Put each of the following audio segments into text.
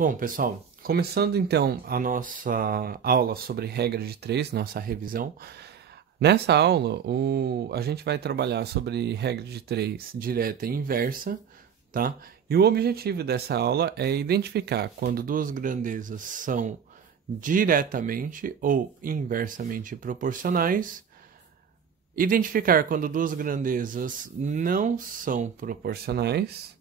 Bom, pessoal, começando então a nossa aula sobre regra de três, nossa revisão. Nessa aula, a gente vai trabalhar sobre regra de três direta e inversa, tá? E o objetivo dessa aula é identificar quando duas grandezas são diretamente ou inversamente proporcionais, identificar quando duas grandezas não são proporcionais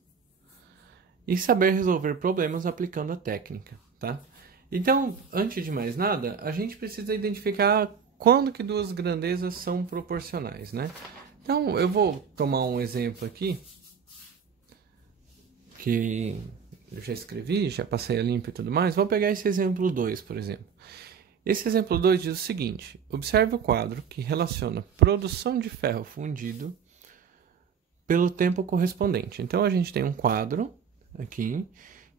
e saber resolver problemas aplicando a técnica, tá? Então, antes de mais nada, a gente precisa identificar quando que duas grandezas são proporcionais, né? Então, eu vou tomar um exemplo aqui, que eu já escrevi, já passei a limpo e tudo mais. Vou pegar esse exemplo 2, por exemplo. Esse exemplo 2 diz o seguinte: observe o quadro que relaciona produção de ferro fundido pelo tempo correspondente. Então, a gente tem um quadro aqui.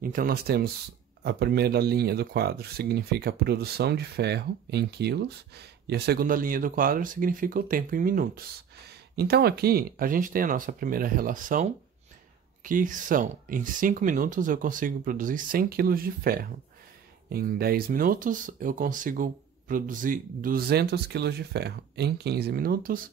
Então, nós temos a primeira linha do quadro significa a produção de ferro em quilos e a segunda linha do quadro significa o tempo em minutos. Então, aqui a gente tem a nossa primeira relação, que são, em 5 minutos eu consigo produzir 100 quilos de ferro. Em 10 minutos eu consigo produzir 200 quilos de ferro. Em 15 minutos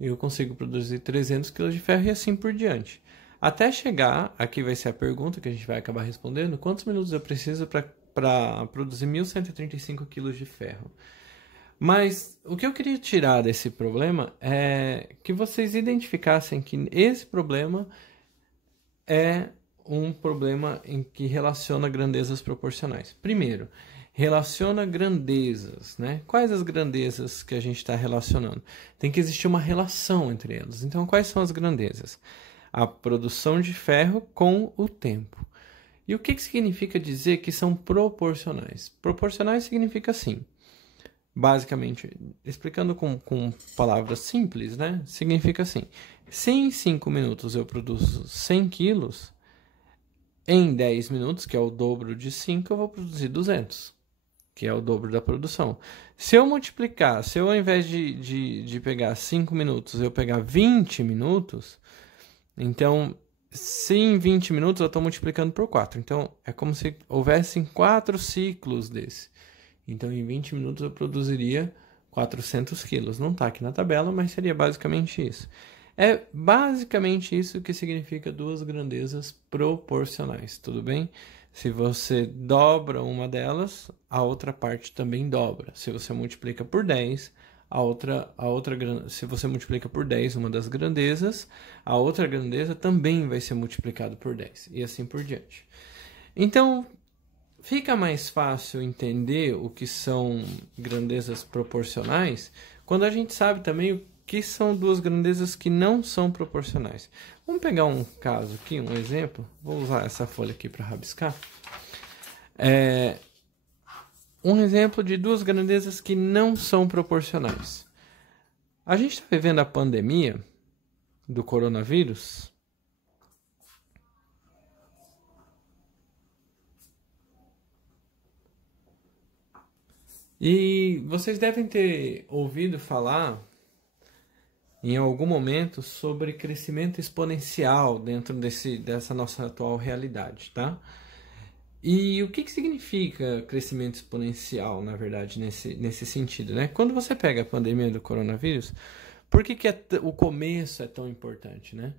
eu consigo produzir 300 quilos de ferro e assim por diante. Até chegar, aqui vai ser a pergunta que a gente vai acabar respondendo: quantos minutos eu preciso para produzir 1.135 quilos de ferro? Mas o que eu queria tirar desse problema é que vocês identificassem que esse problema é um problema em que relaciona grandezas proporcionais. Primeiro, relaciona grandezas, né? Quais as grandezas que a gente está relacionando? Tem que existir uma relação entre elas. Então, quais são as grandezas? A produção de ferro com o tempo. E o que significa dizer que são proporcionais? Proporcionais significa assim, basicamente, explicando com palavras simples, né? Significa assim: se em 5 minutos eu produzo 100 quilos, em 10 minutos, que é o dobro de 5, eu vou produzir 200, que é o dobro da produção. Se eu multiplicar, se eu ao invés de pegar 5 minutos, eu pegar 20 minutos, então, se em 20 minutos eu estou multiplicando por 4. Então, é como se houvessem 4 ciclos desse. Então, em 20 minutos eu produziria 400 quilos. Não está aqui na tabela, mas seria basicamente isso. É basicamente isso que significa duas grandezas proporcionais, tudo bem? Se você dobra uma delas, a outra parte também dobra. Se você multiplica por 10, se você multiplica por 10 uma das grandezas, a outra grandeza também vai ser multiplicada por 10, e assim por diante. Então, fica mais fácil entender o que são grandezas proporcionais quando a gente sabe também o que são duas grandezas que não são proporcionais. Vamos pegar um caso aqui, um exemplo. Vou usar essa folha aqui para rabiscar. Um exemplo de duas grandezas que não são proporcionais. A gente está vivendo a pandemia do coronavírus. E vocês devem ter ouvido falar em algum momento sobre crescimento exponencial dentro dessa nossa atual realidade, tá? E o que significa crescimento exponencial, na verdade, nesse sentido, né? Quando você pega a pandemia do coronavírus, por que o começo é tão importante, né?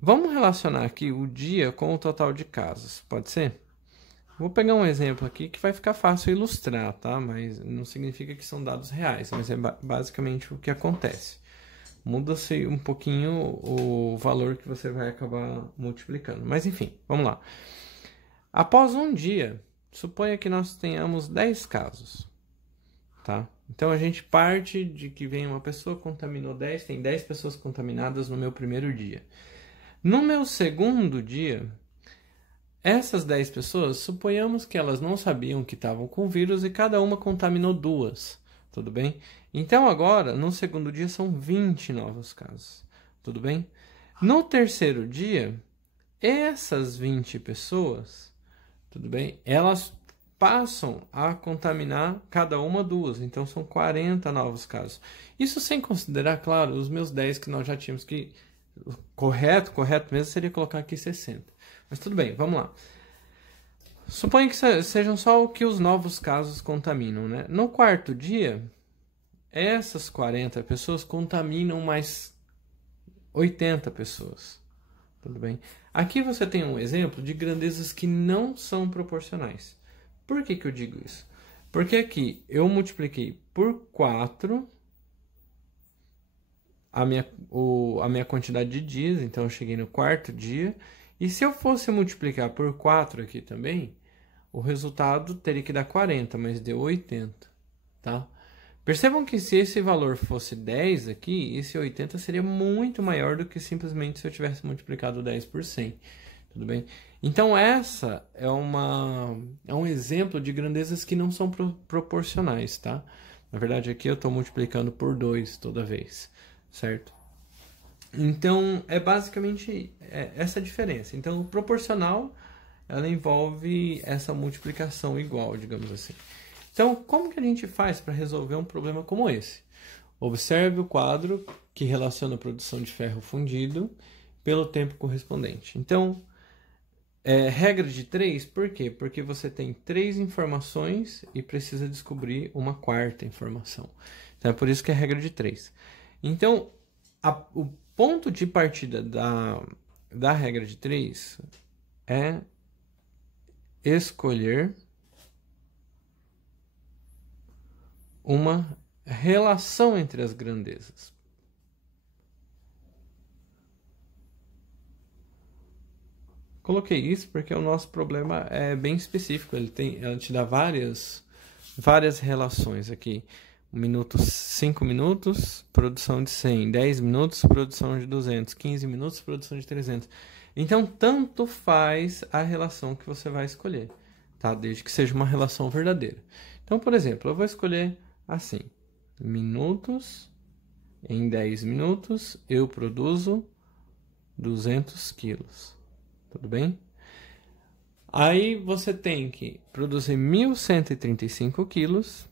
Vamos relacionar aqui o dia com o total de casos, pode ser? Vou pegar um exemplo aqui que vai ficar fácil ilustrar, tá? Mas não significa que são dados reais, mas é basicamente o que acontece. Muda-se um pouquinho o valor que você vai acabar multiplicando. Mas enfim, vamos lá. Após um dia, suponha que nós tenhamos 10 casos, tá? Então, a gente parte de que vem uma pessoa, contaminou 10, tem 10 pessoas contaminadas no meu primeiro dia. No meu segundo dia, essas 10 pessoas, suponhamos que elas não sabiam que estavam com vírus e cada uma contaminou 2, tudo bem? Então, agora, no segundo dia, são 20 novos casos, tudo bem? No terceiro dia, essas 20 pessoas, tudo bem? Elas passam a contaminar cada uma 2, então são 40 novos casos. Isso sem considerar, claro, os meus 10 que nós já tínhamos que... Correto mesmo seria colocar aqui 60. Mas tudo bem, vamos lá. Suponha que sejam só o que os novos casos contaminam, né? No quarto dia, essas 40 pessoas contaminam mais 80 pessoas. Tudo bem? Aqui você tem um exemplo de grandezas que não são proporcionais. Por que eu digo isso? Porque aqui eu multipliquei por 4 a minha quantidade de dias, então eu cheguei no quarto dia. E se eu fosse multiplicar por 4 aqui também, o resultado teria que dar 40, mas deu 80, tá? Percebam que se esse valor fosse 10 aqui, esse 80 seria muito maior do que simplesmente se eu tivesse multiplicado 10 por 100, tudo bem? Então essa é um exemplo de grandezas que não são proporcionais, tá? Na verdade aqui eu estou multiplicando por 2 toda vez, certo? Então é basicamente essa a diferença. Então o proporcional ela envolve essa multiplicação igual, digamos assim. Então, como que a gente faz para resolver um problema como esse? Observe o quadro que relaciona a produção de ferro fundido pelo tempo correspondente. Então, regra de 3, por quê? Porque você tem 3 informações e precisa descobrir uma quarta informação. Então, é por isso que é regra de 3. Então, o ponto de partida da regra de 3 é escolher uma relação entre as grandezas. Coloquei isso porque o nosso problema é bem específico. Ele te dá várias relações aqui. 5 minutos, produção de 100. 10 minutos, produção de 200. 15 minutos, produção de 300. Então, tanto faz a relação que você vai escolher, tá? Desde que seja uma relação verdadeira. Então, por exemplo, eu vou escolher assim: minutos, em 10 minutos, eu produzo 200 quilos. Tudo bem? Aí você tem que produzir 1.135 quilos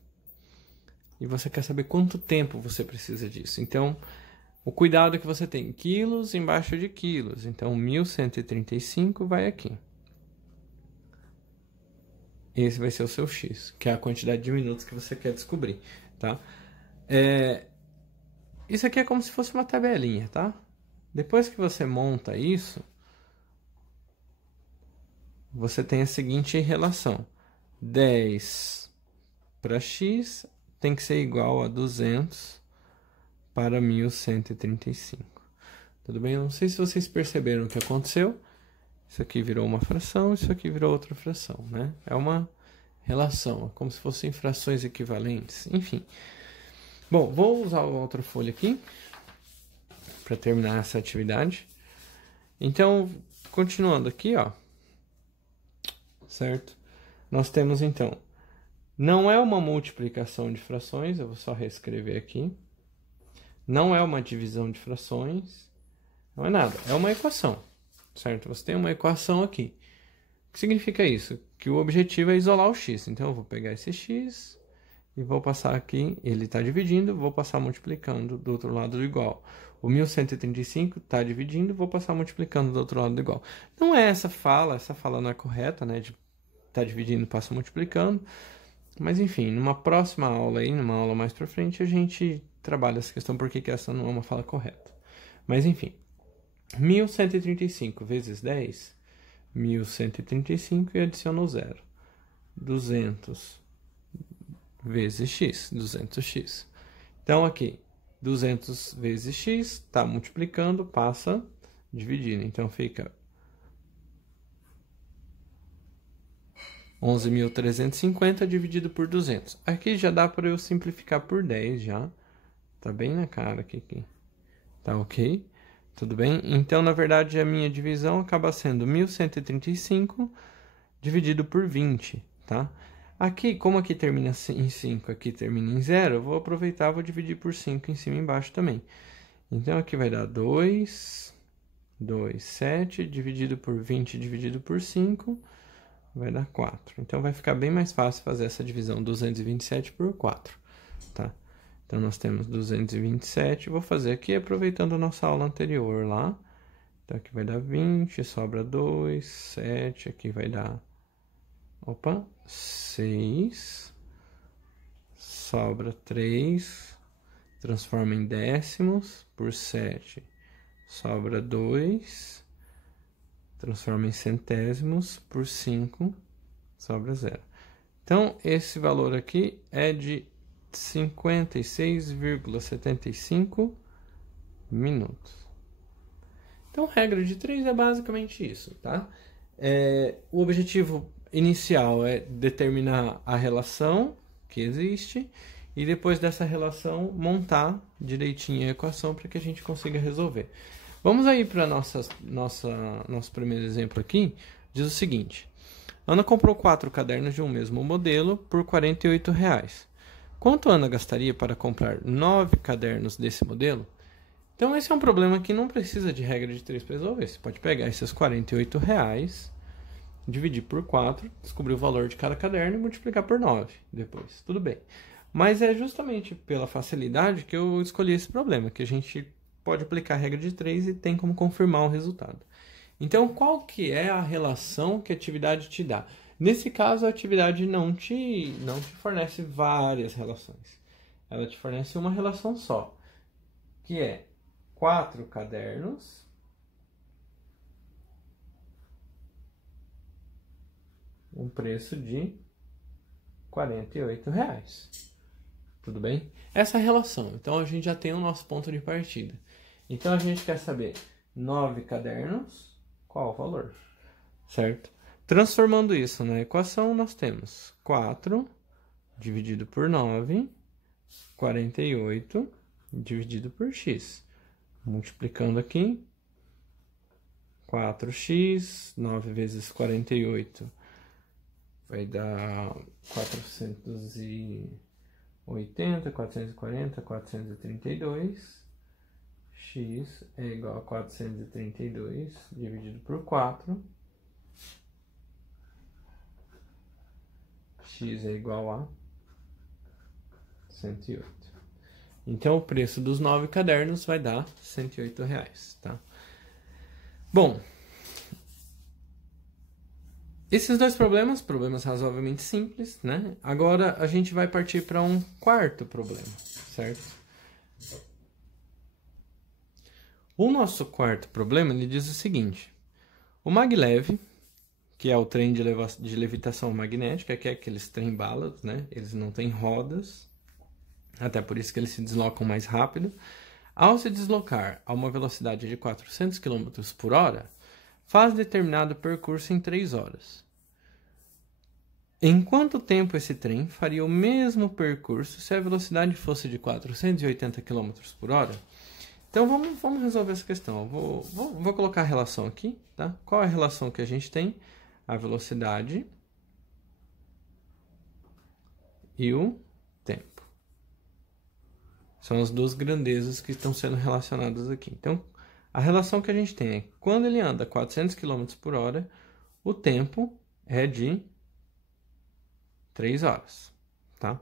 e você quer saber quanto tempo você precisa disso. Então, o cuidado é que você tem quilos embaixo de quilos. Então, 1.135 vai aqui. Esse vai ser o seu X, que é a quantidade de minutos que você quer descobrir, tá? Isso aqui é como se fosse uma tabelinha, tá? Depois que você monta isso, você tem a seguinte relação: 10 para x tem que ser igual a 200 para 1.135. Tudo bem? Eu não sei se vocês perceberam o que aconteceu. Isso aqui virou uma fração, isso aqui virou outra fração, né? É uma relação, é como se fossem frações equivalentes, enfim. Bom, vou usar outra folha aqui para terminar essa atividade. Então, continuando aqui, ó. Certo? Nós temos, então, não é uma multiplicação de frações, eu vou só reescrever aqui. Não é uma divisão de frações, não é nada, é uma equação, certo? Você tem uma equação aqui. O que significa isso? Que o objetivo é isolar o x. Então, eu vou pegar esse x e vou passar aqui, ele está dividindo, vou passar multiplicando do outro lado do igual. O 1.135 está dividindo, vou passar multiplicando do outro lado do igual. Não é essa fala não é correta, né? De tá dividindo, passa multiplicando. Mas enfim, numa próxima aula aí, numa aula mais pra frente, a gente trabalha essa questão, porque que essa não é uma fala correta. Mas enfim, 1.135 vezes 10, 1.135 e adiciono 0. 200 vezes x, 200x. Então aqui, 200 vezes x, está multiplicando, passa dividindo. Então fica 11.350 dividido por 200. Aqui já dá para eu simplificar por 10 já. Tá bem na cara aqui. Tá ok? Tudo bem? Então, na verdade, a minha divisão acaba sendo 1.135 dividido por 20, tá? Aqui, como aqui termina em 5, aqui termina em 0, eu vou aproveitar e vou dividir por 5 em cima e embaixo também. Então, aqui vai dar 2, 7, dividido por 20, dividido por 5, vai dar 4. Então, vai ficar bem mais fácil fazer essa divisão 227 por 4, tá? Então, nós temos 227. Vou fazer aqui aproveitando a nossa aula anterior lá. Então, aqui vai dar 20, sobra 2, 7, aqui vai dar Opa, 6, sobra 3, transforma em décimos, por 7, sobra 2, transforma em centésimos, por 5, sobra 0. Então, esse valor aqui é de 56,75 minutos. Então, regra de 3 é basicamente isso, tá? O objetivo inicial é determinar a relação que existe e depois dessa relação montar direitinho a equação para que a gente consiga resolver. Vamos aí para nosso primeiro exemplo aqui. Diz o seguinte: Ana comprou 4 cadernos de um mesmo modelo por R$ 48,00. Quanto Ana gastaria para comprar 9 cadernos desse modelo? Então, esse é um problema que não precisa de regra de 3 para resolver. Você pode pegar esses R$ 48,00, dividir por 4, descobrir o valor de cada caderno e multiplicar por 9 depois. Tudo bem. Mas é justamente pela facilidade que eu escolhi esse problema, que a gente pode aplicar a regra de 3 e tem como confirmar o resultado. Então, qual que é a relação que a atividade te dá? Nesse caso, a atividade não te fornece várias relações. Ela te fornece uma relação só, que é 4 cadernos um preço de R$ 48,00. Tudo bem? Essa é a relação. Então, a gente já tem o nosso ponto de partida. Então, a gente quer saber 9 cadernos, qual o valor? Certo? Transformando isso na equação, nós temos 4 dividido por 9, 48 dividido por x. Multiplicando aqui, 4x, 9 vezes 48 vai dar 480, 440, 432. X é igual a 432 dividido por 4. X é igual a 108. Então, o preço dos 9 cadernos vai dar R$ 108,00, tá? Bom, esses dois problemas razoavelmente simples, né? Agora, a gente vai partir para um quarto problema, certo? O nosso quarto problema, ele diz o seguinte: o maglev, que é o trem de levitação magnética, que é aqueles trem-balas, né? Eles não têm rodas, até por isso que eles se deslocam mais rápido. Ao se deslocar a uma velocidade de 400 km por hora, faz determinado percurso em 3 horas. Em quanto tempo esse trem faria o mesmo percurso se a velocidade fosse de 480 km por hora? Então, vamos resolver essa questão. Eu vou colocar a relação aqui, tá? Qual é a relação que a gente tem? A velocidade e o tempo. São as duas grandezas que estão sendo relacionadas aqui. Então, a relação que a gente tem é quando ele anda 400 km por hora, o tempo é de 3 horas, tá?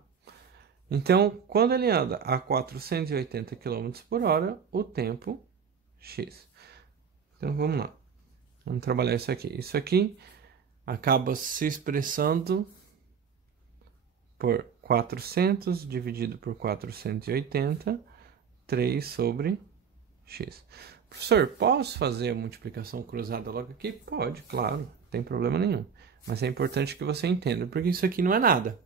Então, quando ele anda a 480 km por hora, o tempo x. Então, vamos lá. Vamos trabalhar isso aqui. Isso aqui acaba se expressando por 400 dividido por 480, 3 sobre x. Professor, posso fazer a multiplicação cruzada logo aqui? Pode, claro, não tem problema nenhum. Mas é importante que você entenda, porque isso aqui não é nada.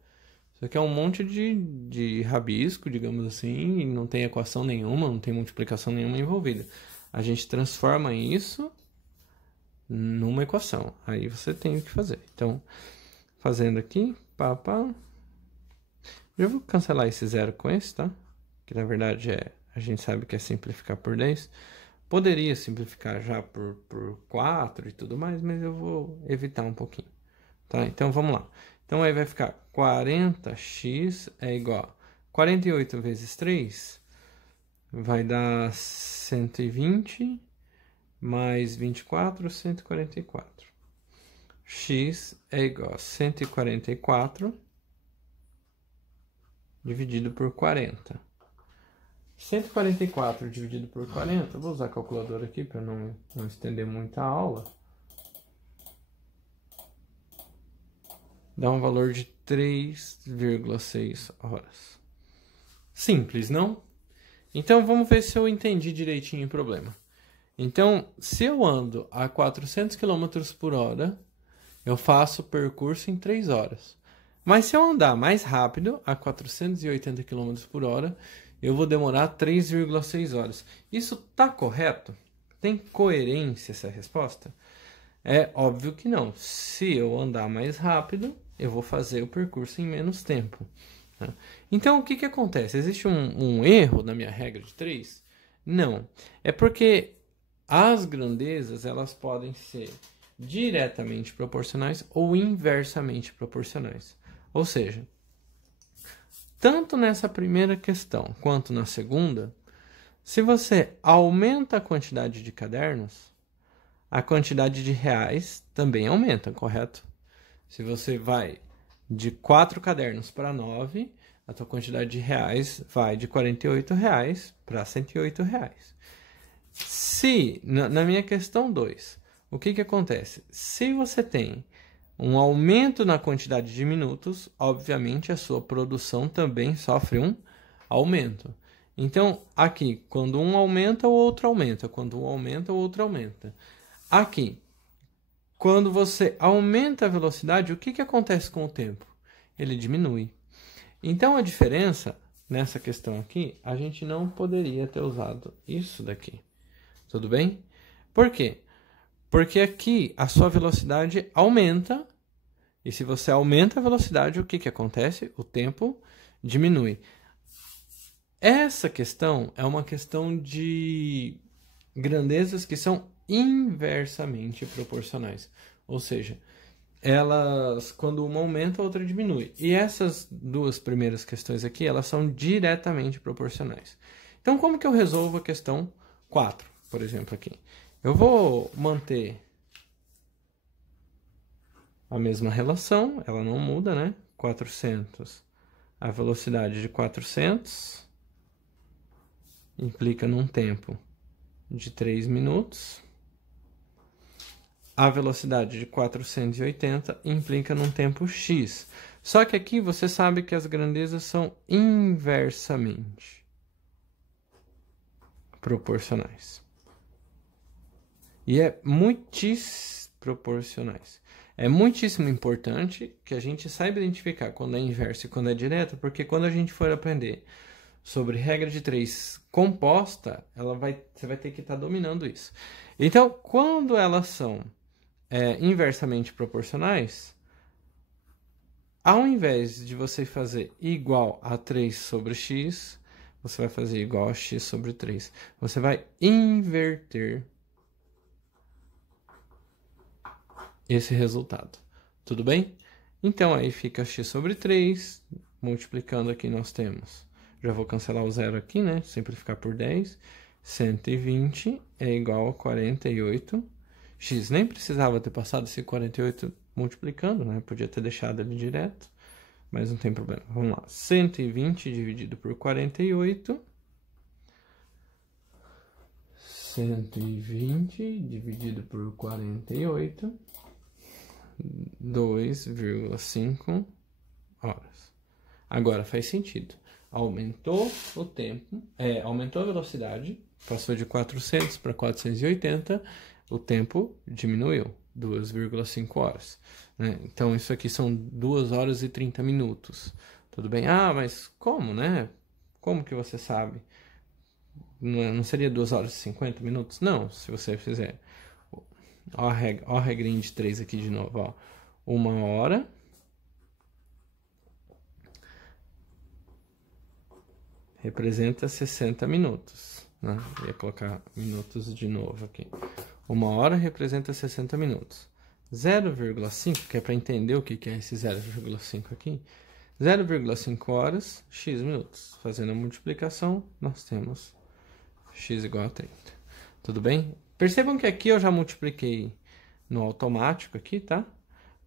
Isso aqui é um monte de rabisco, digamos assim, e não tem equação nenhuma, não tem multiplicação nenhuma envolvida. A gente transforma isso numa equação. Aí você tem o que fazer. Então, fazendo aqui, já vou cancelar esse zero com esse, tá? Que na verdade a gente sabe que é simplificar por 10. Poderia simplificar já por 4 e tudo mais, mas eu vou evitar um pouquinho, tá? Então, vamos lá. Então, aí vai ficar 40x é igual a 48 vezes 3, vai dar 120, mais 24, 144. X é igual a 144 dividido por 40. 144 dividido por 40, vou usar a calculadora aqui para não estender muito a aula. dá um valor de 3,6 horas. Simples, não? Então, vamos ver se eu entendi direitinho o problema. Então, se eu ando a 400 km por hora, eu faço o percurso em 3 horas. Mas se eu andar mais rápido, a 480 km por hora, eu vou demorar 3,6 horas. Isso está correto? Tem coerência essa resposta? É óbvio que não. Se eu andar mais rápido, eu vou fazer o percurso em menos tempo. Tá? Então, o que acontece? Existe um erro na minha regra de 3? Não. É porque as grandezas elas podem ser diretamente proporcionais ou inversamente proporcionais. Ou seja, tanto nessa primeira questão quanto na segunda, se você aumenta a quantidade de cadernos, a quantidade de reais também aumenta, correto? Se você vai de 4 cadernos para 9, a tua quantidade de reais vai de R$ 48 para R$ 108. Se, na minha questão 2, o que acontece? Se você tem um aumento na quantidade de minutos, obviamente a sua produção também sofre um aumento. Então, aqui, quando um aumenta, o outro aumenta. Quando um aumenta, o outro aumenta. Aqui, quando você aumenta a velocidade, o que acontece com o tempo? Ele diminui. Então, a diferença, nessa questão aqui, a gente não poderia ter usado isso daqui. Tudo bem? Por quê? Porque aqui a sua velocidade aumenta, e se você aumenta a velocidade, o que acontece? O tempo diminui. Essa questão é uma questão de grandezas que são inversamente proporcionais. Ou seja, elas, quando uma aumenta, a outra diminui. E essas duas primeiras questões aqui, elas são diretamente proporcionais. Então, como que eu resolvo a questão 4, por exemplo, aqui? Eu vou manter a mesma relação, ela não muda, né? 400, a velocidade de 400 implica num tempo de 3 minutos. A velocidade de 480 implica num tempo x. Só que aqui você sabe que as grandezas são inversamente proporcionais. E é proporcionais. É muitíssimo importante que a gente saiba identificar quando é inverso e quando é direto, porque quando a gente for aprender sobre regra de 3 composta, você vai ter que estar dominando isso. Então, quando elas são inversamente proporcionais, ao invés de você fazer igual a 3 sobre x, você vai fazer igual a x sobre 3. Você vai inverter esse resultado. Tudo bem? Então, aí fica x sobre 3. Multiplicando aqui, nós temos... Já vou cancelar o zero aqui, né? Simplificar por 10. 120 é igual a 48. X nem precisava ter passado esse 48 multiplicando, né? Podia ter deixado ele direto, mas não tem problema. Vamos lá. 120 dividido por 48. 120 dividido por 48. 2,5 horas. Agora faz sentido. Aumentou o tempo, aumentou a velocidade, passou de 400 para 480, o tempo diminuiu, 2,5 horas. Né? Então, isso aqui são 2 horas e 30 minutos. Tudo bem? Ah, mas como, né? Como que você sabe? Não seria 2 horas e 50 minutos? Não, se você fizer... Ó a regrinha de 3 aqui de novo, ó. 1 hora... representa 60 minutos. Né? Ia colocar minutos de novo aqui. 1 hora representa 60 minutos. 0,5, que é para entender o que é esse 0,5 aqui. 0,5 horas, x minutos. Fazendo a multiplicação, nós temos x igual a 30. Tudo bem? Percebam que aqui eu já multipliquei no automático aqui, tá?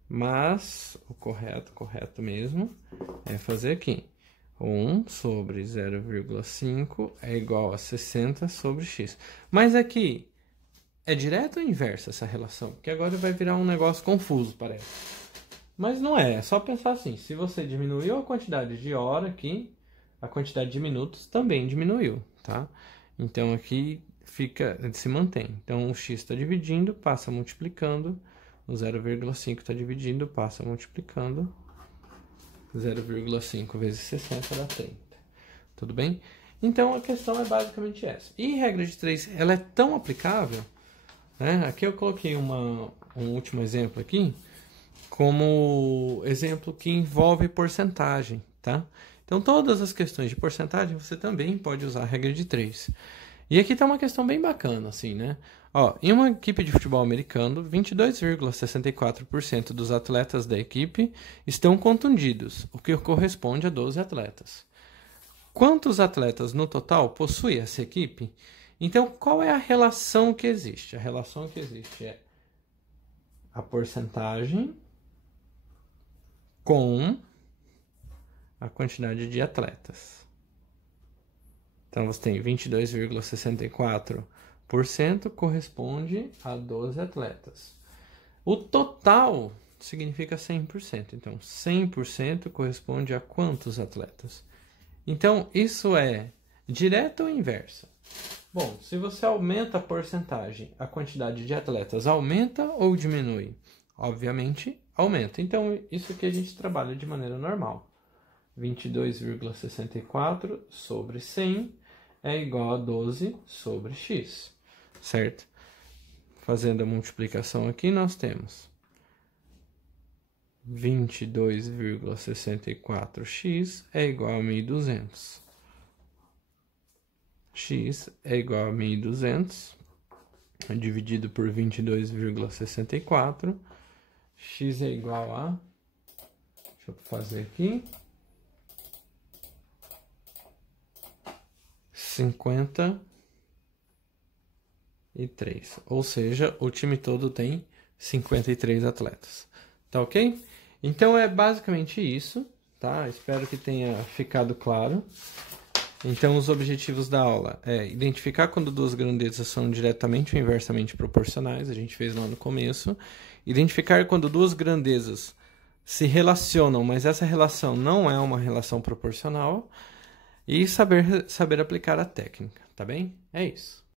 Mas o correto mesmo, é fazer aqui. 1 sobre 0,5 é igual a 60 sobre x. Mas aqui, é direto ou inversa essa relação? Porque agora vai virar um negócio confuso, parece. Mas não é só pensar assim, se você diminuiu a quantidade de hora aqui, a quantidade de minutos também diminuiu, tá? Então aqui se mantém. Então o x está dividindo, passa multiplicando, o 0,5 está dividindo, passa multiplicando, 0,5 vezes 60 dá 30. Tudo bem? Então a questão é basicamente essa. E regra de 3, ela é tão aplicável, né? Aqui eu coloquei um último exemplo aqui, como exemplo que envolve porcentagem, tá? Então, todas as questões de porcentagem, você também pode usar a regra de 3. E aqui está uma questão bem bacana, assim, né? Ó, em uma equipe de futebol americano, 22,64% dos atletas da equipe estão contundidos, o que corresponde a 12 atletas. Quantos atletas no total possui essa equipe? Então, qual é a relação que existe? A relação que existe é a porcentagem com a quantidade de atletas. Então, você tem 22,64% corresponde a 12 atletas. O total significa 100%. Então, 100% corresponde a quantos atletas? Então, isso é direta ou inversa? Bom, se você aumenta a porcentagem, a quantidade de atletas aumenta ou diminui? Obviamente, aumenta. Então, isso aqui a gente trabalha de maneira normal. 22,64 sobre 100 é igual a 12 sobre x, certo? Fazendo a multiplicação aqui, nós temos 22,64x é igual a 1.200. X é igual a 1.200, dividido por 22,64. X é igual a... Deixa eu fazer aqui. 53. Ou seja, o time todo tem 53 atletas. Tá ok? Então é basicamente isso, tá? Espero que tenha ficado claro. Então os objetivos da aula é identificar quando duas grandezas são diretamente ou inversamente proporcionais, a gente fez lá no começo. Identificar quando duas grandezas se relacionam, mas essa relação não é uma relação proporcional. E saber aplicar a técnica, tá bem? É isso.